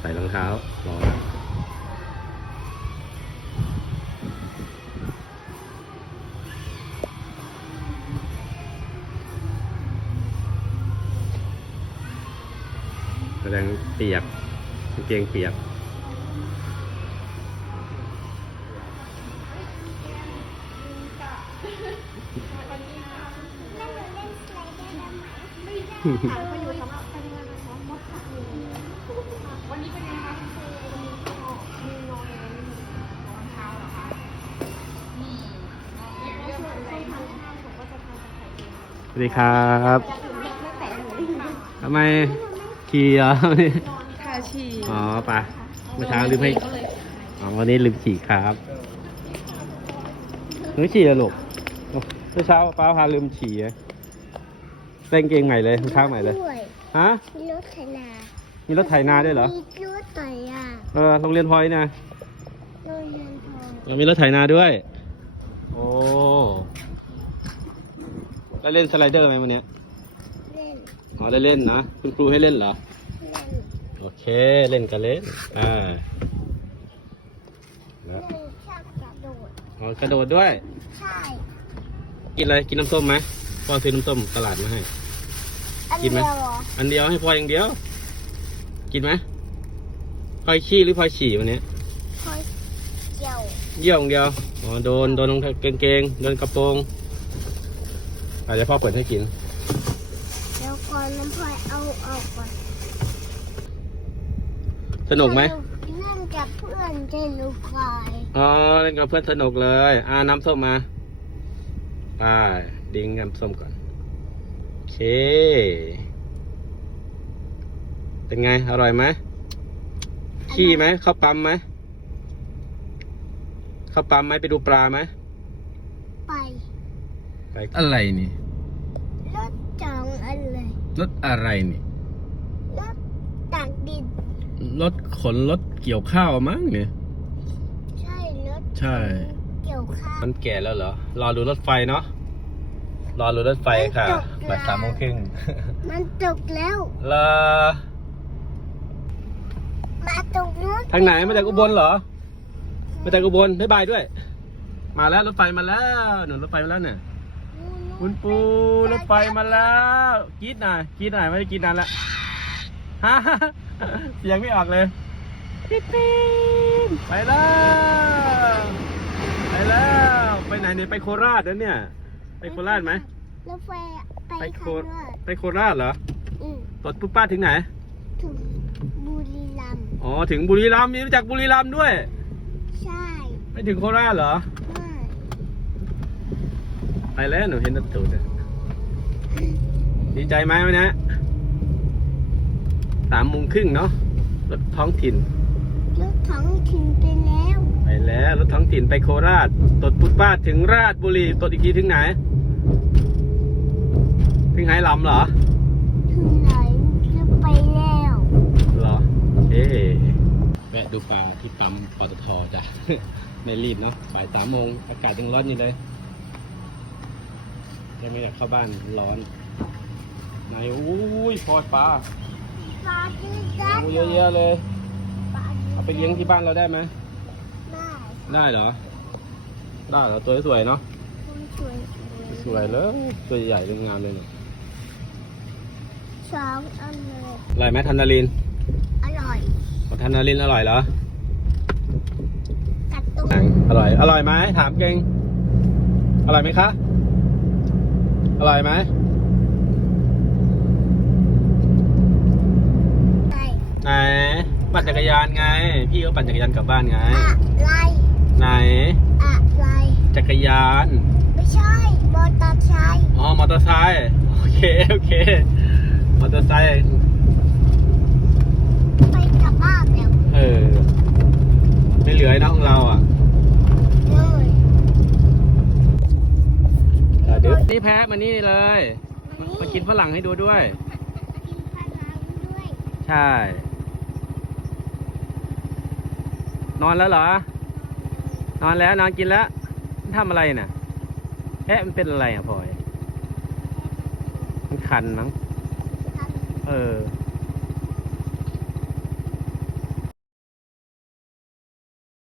ใส่รองเท้ารอแสดงเปียกกางเกงเปียกไปอยู่ สวัสดีครับจะถึงไม่ไม่แตะหนูทำไมขี่เหรอค่ะฉี่อ๋อไปะเมื่อเช้าลืมให้ก็เลยอ๋อวันนี้ลืมขี่ครับหนูขี่เหรอลูกเมื่อเช้าป้าพาลืมขี่อะเล่นเกงใหม่เลยรองเท้าใหม่เลยด้วยฮะมีรถไถนา มีรถไถนาด้วยเหรอมีรถไถนาเออโรงเรียนพลอยนะโรงเรียนทองเออมีรถไถนาด้วย โอ้ แล้วเล่นสไลเดอร์ไหมวันเนี้ยเล่นอ๋อได้เล่นนะ คุณครูให้เล่นเหรอ เล่นโอเค เล่นกันเล่น อ่าแล้วเล่นชอบกระโดดอ๋อกระโดดด้วย ใช่กินอะไร กินน้ำส้มไหมพ่อซื้อน้ำส้มตลาดมาให้ อันกินไหม เดียวเหรออันเดียวให้พ่ออย่างเดียว กินไหมพลอยขี้หรือพลอยฉี่วันนี้คอยเกี่ยวเยี่ยวอย่างเดียว อ๋อ โดน โดนรองเท้ากางเกง โดนกระโปรง อาจจะเดี๋ยวพ่อเปิดให้กิน เดี๋ยวก่อนน้ำพลอยเอาออกก่อนสนุกไหมเล่นกับเพื่อนจะรู้กายอ๋อเล่นกับเพื่อนสนุกเลย อ่าน้ำส้มมา อ่า ดิ้งน้ำส้มก่อน โอเค เป็นไง อร่อยไหมขี้ไหมเข้าปั๊มไหมเข้าปั๊มไหมไปดูปลาไหมไป ไป อะไรนี่รถจองอะไรรถอะไรนี่ รถตักดิน รถขนรถเกี่ยวข้าวมั้งเนี่ย ใช่รถใช่ เกี่ยวข้าวมันแก่แล้วเหรอ รอดูรถไฟเนาะ รอดูรถไฟค่ะมันตกบ่ายสามโมงครึ่งมันตกแล้วลามาตกนู้นทางไหนมาจากอุบลเหรอ มาจากอุบลบ๊ายบายด้วย มาแล้วรถไฟมาแล้วหนุนรถไฟมาแล้วเนี่ย คุณปูรถไฟมาแล้วกรีดหน่อยกรีดหน่อยไม่ได้กรีดนานละฮ่าเสียงไม่ออกเลยปี๊ดปี๊ดไปแล้วไปแล้วไปไหนเนี่ยไปโคราชแล้วเนี่ย ไปโคราชไหมรถไฟไปไปโคข้างนอกไปโคราชเหรออืมรถปุ๊บป้าถึงไหน ถึงบุรีรัมย์อ๋อถึงบุรีรัมย์มีรู้จักบุรีรัมย์ด้วย ใช่ไม่ถึงโคราชเหรอ ไม่ไปแล้วหนูเห็นรถตูดอะดีใจไหมวันนี้สามโมงครึ่งเนาะรถท้องถิ่น รถถังถึงไปแล้ว ไปแล้วรถท้องถิ่นไปโคราชตดปุดป้าดถึงราชบุรีตดอีกทีถึงไหน ถึงไหลำเหรอ ถึงไหนจะไปแล้วเหรอ เอ๊ะแวะดูปลาที่ปั๊มปตทจ้ะไม่รีบเนาะบ่ายสามโมงอากาศยังร้อนอยู่เลย ยังไม่อยากเข้าบ้านร้อนไหนอุ้ยพอดปลาปลาจืดจัดโอ้เยอะแยะเลยปลาจืดเอาไปเลี้ยงที่บ้านเราได้ไหมได้ได้เหรอ ได้เหรอตัวสวยเนาะคุณสวยสวยเลยตัวใหญ่ๆงามเลยเนี่ยสองอันเลยอร่อยไหมทันนารินอร่อยของทันนารินอร่อยเหรอกัดตุ้งอร่อยอร่อยไหมถามเก่งอร่อยไหมคะ อร่อยไหมไก่ไหนปั่นจักรยานไง พี่ก็ปั่นจักรยานกลับบ้านไง อะไรไหน อะไรจักรยาน ไม่ใช่มอเตอร์ไซค์อ๋อ มอเตอร์ไซค์ โอเค โอเค มอเตอร์ไซค์ ไปกลับบ้านแล้ว เออ ไม่เหลือไอ้น้องของเราอะ เลย เดี๋ยว นี่แพ้มานี่เลย มากินฝรั่งให้ดูด้วยกินปลาร้าด้วย ใช่ นอนแล้วเหรอ นอนแล้วนอนกินแล้วมันทำอะไรน่ะแพะมันเป็นอะไรอะพลอย มันคันมั้งครับเออเ